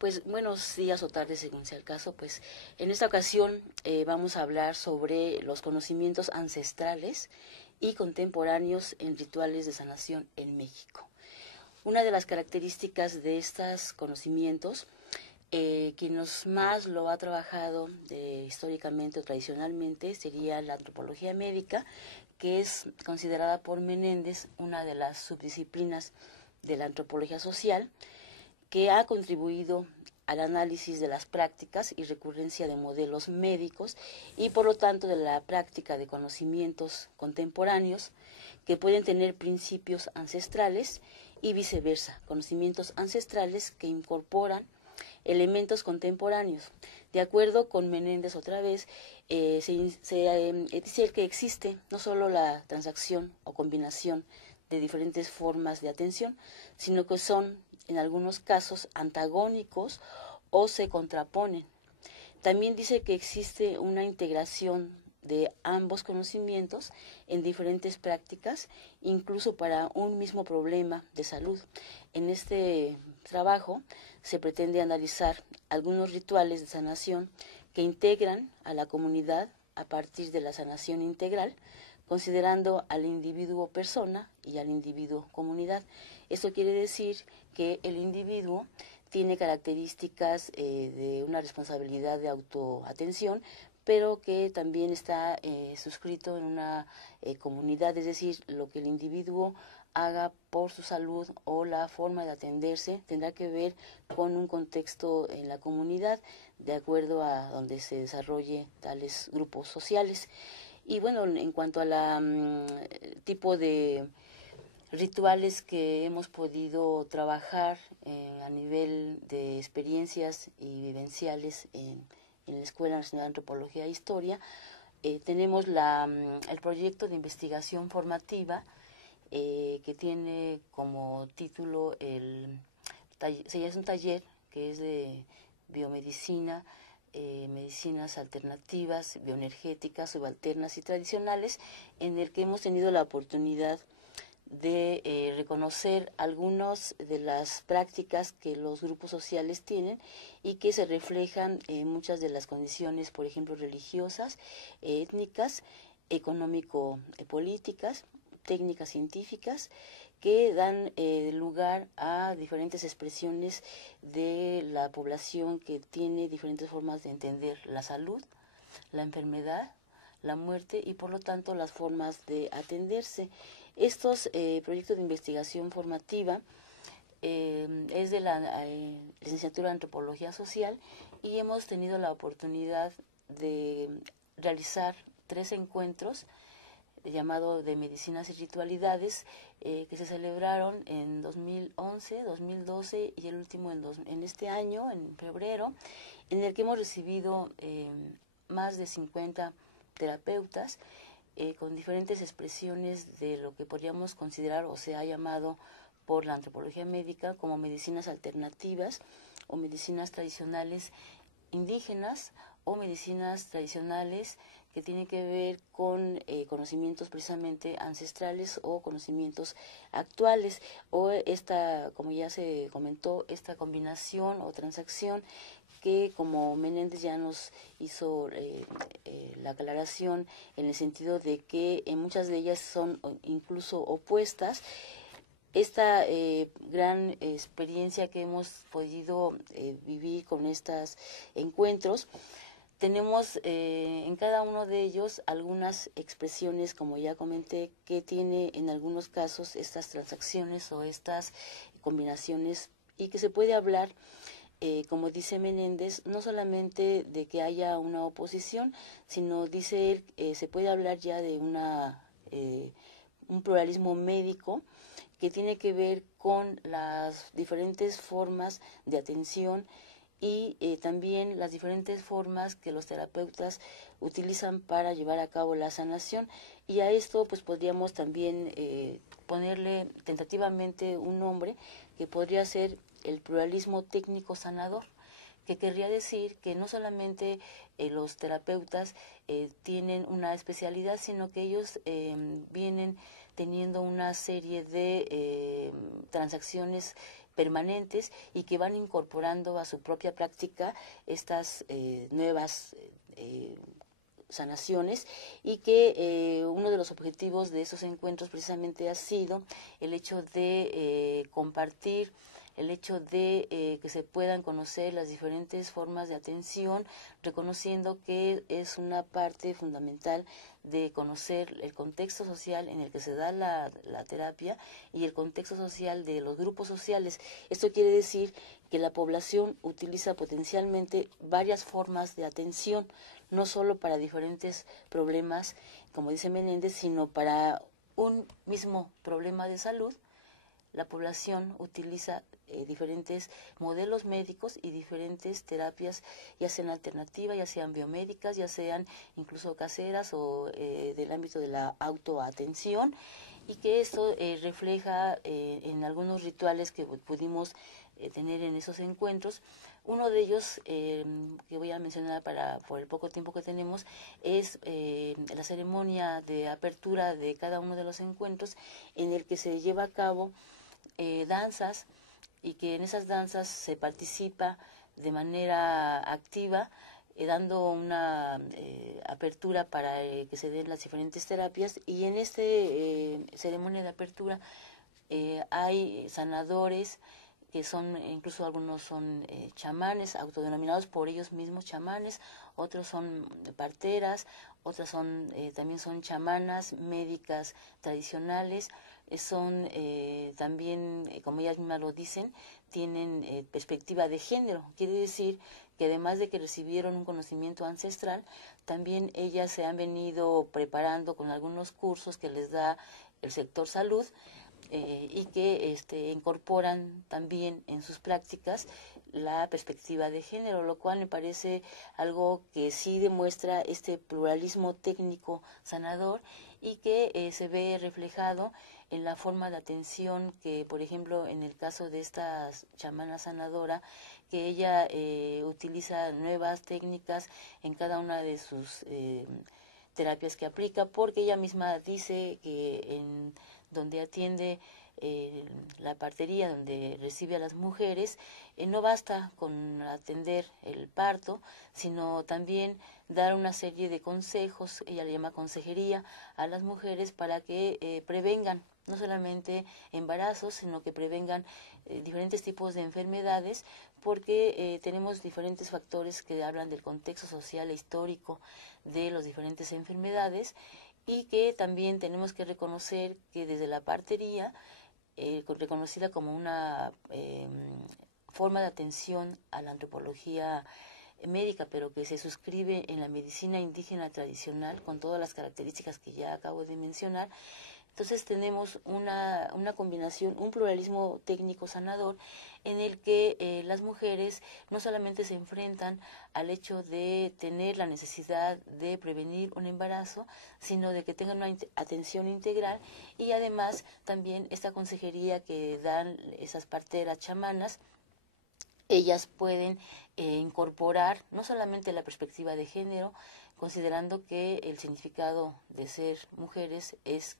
Pues buenos días o tardes según sea el caso. Pues en esta ocasión vamos a hablar sobre los conocimientos ancestrales y contemporáneos en rituales de sanación en México. Una de las características de estos conocimientos, quien más lo ha trabajado históricamente o tradicionalmente, sería la antropología médica, que es considerada por Menéndez una de las subdisciplinas de la antropología social, que ha contribuido al análisis de las prácticas y recurrencia de modelos médicos y por lo tanto de la práctica de conocimientos contemporáneos que pueden tener principios ancestrales y viceversa, conocimientos ancestrales que incorporan elementos contemporáneos. De acuerdo con Menéndez otra vez, dice que existe no solo la transacción o combinación de diferentes formas de atención, sino que son en algunos casos antagónicos o se contraponen. También dice que existe una integración de ambos conocimientos en diferentes prácticas, incluso para un mismo problema de salud. En este trabajo se pretende analizar algunos rituales de sanación que integran a la comunidad a partir de la sanación integral, considerando al individuo persona y al individuo comunidad. Esto quiere decir que el individuo tiene características de una responsabilidad de autoatención, pero que también está suscrito en una comunidad, es decir, lo que el individuo haga por su salud o la forma de atenderse tendrá que ver con un contexto en la comunidad, de acuerdo a donde se desarrolle tales grupos sociales. Y bueno, en cuanto a la tipo de rituales que hemos podido trabajar a nivel de experiencias y vivenciales en la Escuela Nacional de Antropología e Historia, tenemos el proyecto de investigación formativa que tiene como título es un taller que es de biomedicina, medicinas alternativas, bioenergéticas, subalternas y tradicionales, en el que hemos tenido la oportunidad de reconocer algunas de las prácticas que los grupos sociales tienen y que se reflejan en muchas de las condiciones, por ejemplo, religiosas, étnicas, económico-políticas, técnicas científicas, que dan lugar a diferentes expresiones de la población que tiene diferentes formas de entender la salud, la enfermedad, la muerte y por lo tanto las formas de atenderse. Estos proyectos de investigación formativa es de la licenciatura de Antropología Social y hemos tenido la oportunidad de realizar 3 encuentros llamado de medicinas y ritualidades que se celebraron en 2011, 2012 y el último en este año, en febrero, en el que hemos recibido más de 50 terapeutas con diferentes expresiones de lo que podríamos considerar o se ha llamado por la antropología médica como medicinas alternativas o medicinas tradicionales indígenas o medicinas tradicionales que tienen que ver con conocimientos precisamente ancestrales o conocimientos actuales, o como ya se comentó, esta combinación o transacción que, como Menéndez ya nos hizo la aclaración, en el sentido de que en muchas de ellas son incluso opuestas. Esta gran experiencia que hemos podido vivir con estos encuentros, tenemos en cada uno de ellos algunas expresiones, como ya comenté, que tiene en algunos casos estas transacciones o estas combinaciones y que se puede hablar, como dice Menéndez, no solamente de que haya una oposición, sino, dice él, se puede hablar ya de un pluralismo médico que tiene que ver con las diferentes formas de atención y también las diferentes formas que los terapeutas utilizan para llevar a cabo la sanación. Y a esto pues podríamos también ponerle tentativamente un nombre que podría ser el pluralismo técnico sanador, que querría decir que no solamente los terapeutas tienen una especialidad, sino que ellos vienen teniendo una serie de transacciones permanentes y que van incorporando a su propia práctica estas nuevas sanaciones, y que uno de los objetivos de esos encuentros precisamente ha sido el hecho de compartir, el hecho de que se puedan conocer las diferentes formas de atención, reconociendo que es una parte fundamental de conocer el contexto social en el que se da la terapia y el contexto social de los grupos sociales. Esto quiere decir que la población utiliza potencialmente varias formas de atención, no solo para diferentes problemas, como dice Menéndez, sino para un mismo problema de salud. La población utiliza diferentes modelos médicos y diferentes terapias, ya sean alternativas, ya sean biomédicas, ya sean incluso caseras o del ámbito de la autoatención, y que esto refleja en algunos rituales que pudimos tener en esos encuentros. Uno de ellos, que voy a mencionar por el poco tiempo que tenemos, es la ceremonia de apertura de cada uno de los encuentros, en el que se lleva a cabo danzas, y que en esas danzas se participa de manera activa, dando una apertura para que se den las diferentes terapias. Y en esta ceremonia de apertura hay sanadores, que son, incluso algunos son chamanes, autodenominados por ellos mismos chamanes, otros son parteras, otras son también son chamanas, médicas tradicionales, son también, como ellas mismas lo dicen, tienen perspectiva de género. Quiere decir que además de que recibieron un conocimiento ancestral, también ellas se han venido preparando con algunos cursos que les da el sector salud, y que incorporan también en sus prácticas la perspectiva de género, lo cual me parece algo que sí demuestra este pluralismo técnico sanador, y que se ve reflejado en la forma de atención que, por ejemplo, en el caso de esta chamana sanadora, que ella utiliza nuevas técnicas en cada una de sus terapias que aplica, porque ella misma dice que en donde atiende la partería, donde recibe a las mujeres, no basta con atender el parto, sino también dar una serie de consejos, ella le llama consejería, a las mujeres para que prevengan no solamente embarazos, sino que prevengan diferentes tipos de enfermedades, porque tenemos diferentes factores que hablan del contexto social e histórico de las diferentes enfermedades, y que también tenemos que reconocer que desde la partería, reconocida como una forma de atención a la antropología médica, pero que se suscribe en la medicina indígena tradicional con todas las características que ya acabo de mencionar. Entonces tenemos una combinación, un pluralismo técnico sanador, en el que las mujeres no solamente se enfrentan al hecho de tener la necesidad de prevenir un embarazo, sino de que tengan una atención integral, y además también esta consejería que dan esas parteras chamanas, ellas pueden incorporar no solamente la perspectiva de género, considerando que el significado de ser mujeres es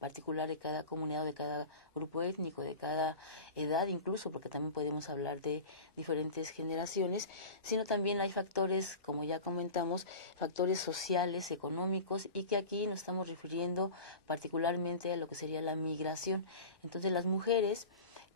particular de cada comunidad, de cada grupo étnico, de cada edad incluso, porque también podemos hablar de diferentes generaciones, sino también hay factores, como ya comentamos, factores sociales, económicos, y que aquí nos estamos refiriendo particularmente a lo que sería la migración. Entonces las mujeres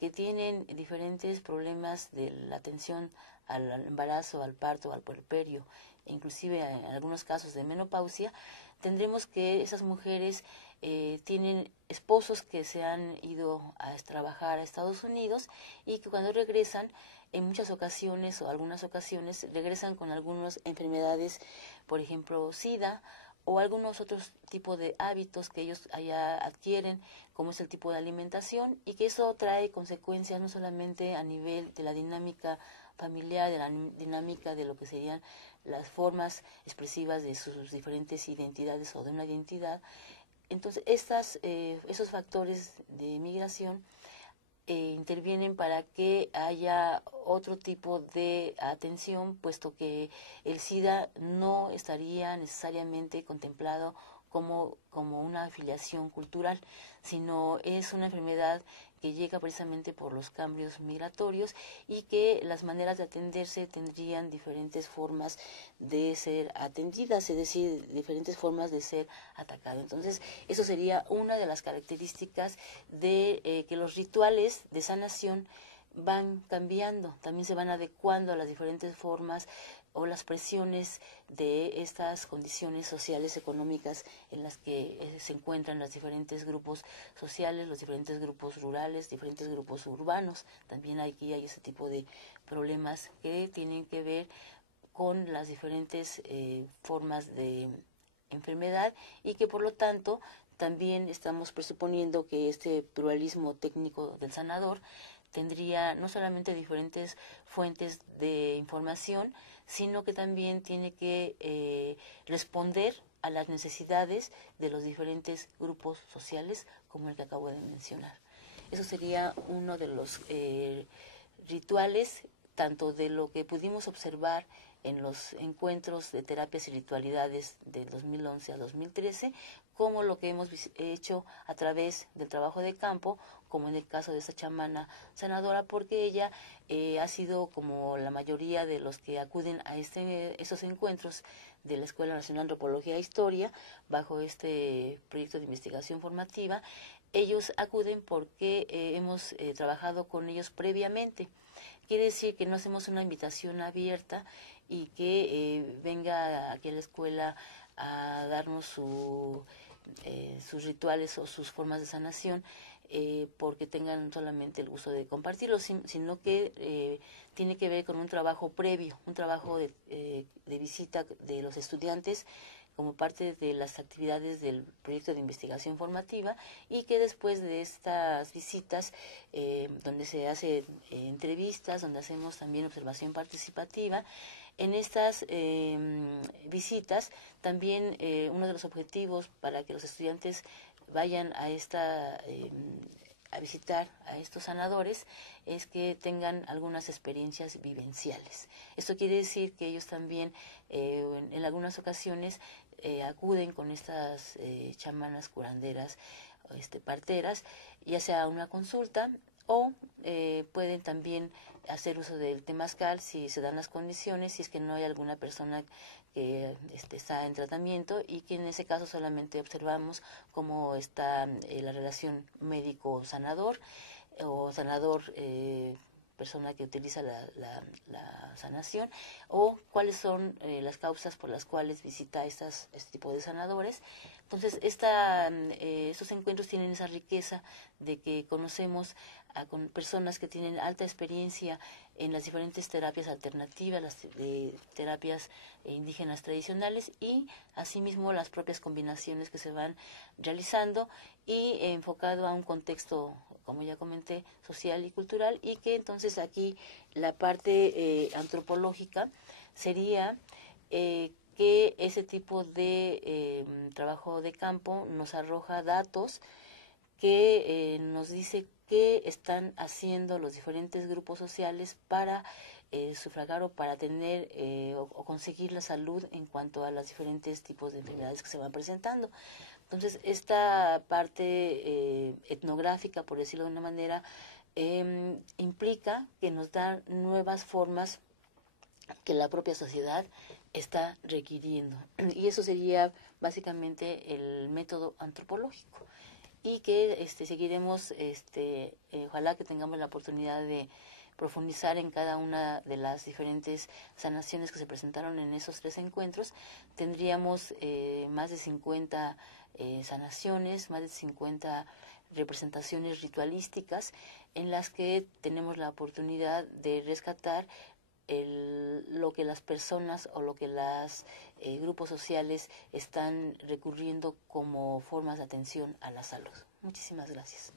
que tienen diferentes problemas de la atención al embarazo, al parto, al puerperio, e inclusive en algunos casos de menopausia, tendremos que esas mujeres tienen esposos que se han ido a trabajar a Estados Unidos, y que cuando regresan, en muchas ocasiones o algunas ocasiones, regresan con algunas enfermedades, por ejemplo, SIDA, o algunos otros tipos de hábitos que ellos allá adquieren, como es el tipo de alimentación, y que eso trae consecuencias no solamente a nivel de la dinámica familiar, de la dinámica de lo que serían las formas expresivas de sus diferentes identidades o de una identidad. Entonces, esos factores de migración intervienen para que haya otro tipo de atención, puesto que el SIDA no estaría necesariamente contemplado como una afiliación cultural, sino es una enfermedad que llega precisamente por los cambios migratorios y que las maneras de atenderse tendrían diferentes formas de ser atendidas, es decir, diferentes formas de ser atacado. Entonces, eso sería una de las características de que los rituales de sanación van cambiando, también se van adecuando a las diferentes formas o las presiones de estas condiciones sociales, económicas en las que se encuentran los diferentes grupos sociales, los diferentes grupos rurales, diferentes grupos urbanos. También aquí hay ese tipo de problemas que tienen que ver con las diferentes formas de enfermedad y que por lo tanto también estamos presuponiendo que este pluralismo técnico del sanador tendría no solamente diferentes fuentes de información, sino que también tiene que responder a las necesidades de los diferentes grupos sociales, como el que acabo de mencionar. Eso sería uno de los rituales, tanto de lo que pudimos observar en los encuentros de terapias y ritualidades del 2011 a 2013, como lo que hemos hecho a través del trabajo de campo, como en el caso de esta chamana sanadora, porque ella ha sido, como la mayoría de los que acuden a esos encuentros de la Escuela Nacional de Antropología e Historia, bajo este proyecto de investigación formativa, ellos acuden porque hemos trabajado con ellos previamente. Quiere decir que no hacemos una invitación abierta y que venga aquí a la escuela a darnos sus rituales o sus formas de sanación porque tengan solamente el gusto de compartirlo, sino que tiene que ver con un trabajo previo, un trabajo de visita de los estudiantes como parte de las actividades del proyecto de investigación formativa y que después de estas visitas, donde se hacen entrevistas, donde hacemos también observación participativa, en estas visitas también uno de los objetivos para que los estudiantes vayan a visitar a estos sanadores es que tengan algunas experiencias vivenciales. Esto quiere decir que ellos también en algunas ocasiones acuden con estas chamanas curanderas, parteras, ya sea a una consulta o pueden también hacer uso del temazcal si se dan las condiciones, si es que no hay alguna persona que está en tratamiento y que en ese caso solamente observamos cómo está la relación médico-sanador o sanador persona que utiliza la sanación o cuáles son las causas por las cuales visita este tipo de sanadores. Entonces, estos encuentros tienen esa riqueza de que conocemos con personas que tienen alta experiencia en las diferentes terapias alternativas, las terapias indígenas tradicionales y asimismo las propias combinaciones que se van realizando y enfocado a un contexto, como ya comenté, social y cultural, y que entonces aquí la parte antropológica sería que ese tipo de trabajo de campo nos arroja datos que nos dice qué están haciendo los diferentes grupos sociales para sufragar o para tener o conseguir la salud en cuanto a los diferentes tipos de enfermedades que se van presentando. Entonces, esta parte etnográfica, por decirlo de una manera, implica que nos da nuevas formas que la propia sociedad está requiriendo. Y eso sería básicamente el método antropológico. Y que seguiremos, ojalá que tengamos la oportunidad de profundizar en cada una de las diferentes sanaciones que se presentaron en esos 3 encuentros. Tendríamos más de 50 sanaciones, más de 50 representaciones ritualísticas en las que tenemos la oportunidad de rescatar lo que las personas o lo que los grupos sociales están recurriendo como formas de atención a la salud. Muchísimas gracias.